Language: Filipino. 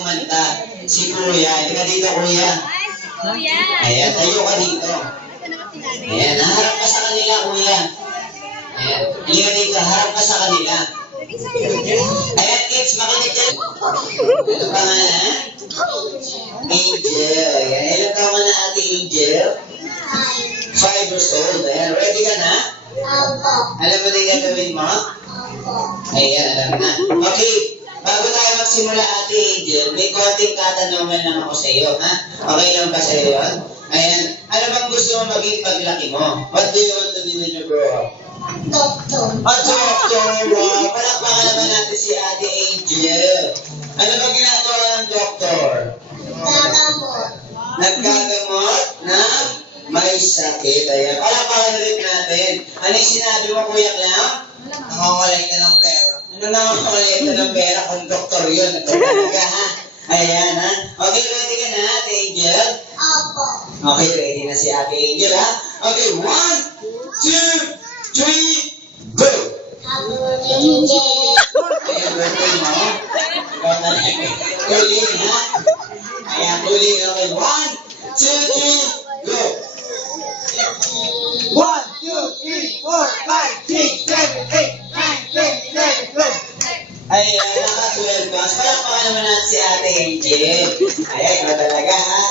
kumanta. Si Kuya. Hindi ka dito, Kuya. Kuya. Ayan, tayo ka dito. Ayan, harap ka sa kanila, Kuya. Ayan, hindi ka dito, harap ka sa kanila. Ayan, kids, makinig kayo. Ano pa nga na? Angel. Ayan, ilang taon ka na, Ate Angel? 5 years old. Ayan, ready ka na? Opo. Alam mo na yung gagawin mo? Opo. Ayan, alam na. Okay, bago tayo magsimula, Ate Angel, may konting katanungan lang ako sa iyo, ha? Okay lang ba sa iyo yun? Ayan, ano bang gusto mo maging paglaki mo? What do you want to be when you grow up? Doktor. Doctor! Wow! Palakpakan naman natin si Ate Angel. Ano ba ginagawa ng doktor? Gagamot. Naggagamot ng may sakit. Ayan, palakpakan ulit natin. Ano yung sinabi mo, Kuya Clown? Nakakolekta ng pera. Ano naman kolekta ng pera kung doktor yun? Talaga, ha? Ayan, ha? Okay, ready ka na, Ate Angel? Opo. Okay, ready na si Ate Angel, ha? Okay, 1, 2, 3, go! Happy birthday, Angel. Ayan, birthday mo. Ikaw na lang. Tuloy, ha? Ayan, tuloy. Okay, 1, 2, 3, go! 1, 2, 3, 4, 5, 6, 7, 8, 9, 10, 11, 12. Ayan, naka-12 bucks. Palakpakan naman natin si Ate Angel. Ayan, ikaw talaga, ha?